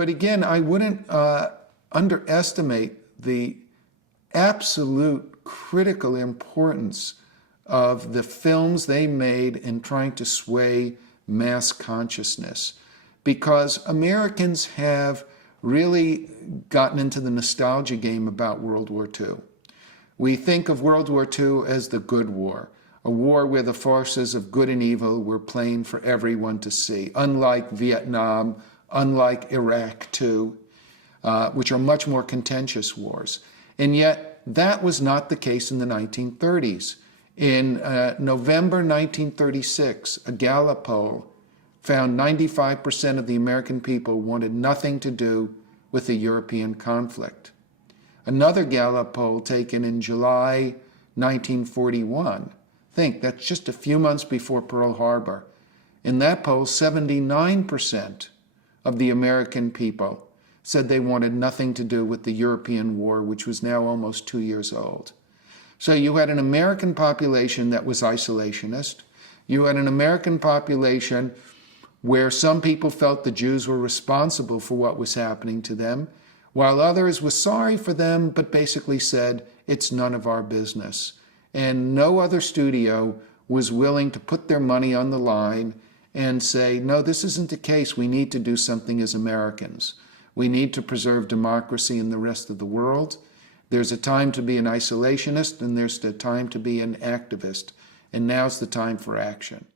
But again, I wouldn't underestimate the absolute critical importance of the films they made in trying to sway mass consciousness, because Americans have really gotten into the nostalgia game about World War II. We think of World War II as the good war, a war where the forces of good and evil were plain for everyone to see, unlike Vietnam, unlike Iraq too, which are much more contentious wars. And yet, that was not the case in the 1930s. In November 1936, a Gallup poll found 95% of the American people wanted nothing to do with the European conflict. Another Gallup poll taken in July 1941, think that's just a few months before Pearl Harbor. In that poll, 79% of the American people said they wanted nothing to do with the European war, which was now almost 2 years old. So you had an American population that was isolationist. You had an American population where some people felt the Jews were responsible for what was happening to them, while others were sorry for them, but basically said, it's none of our business. And no other studio was willing to put their money on the line and say, no, this isn't the case. We need to do something as Americans. We need to preserve democracy in the rest of the world. There's a time to be an isolationist, and there's a time to be an activist. And now's the time for action.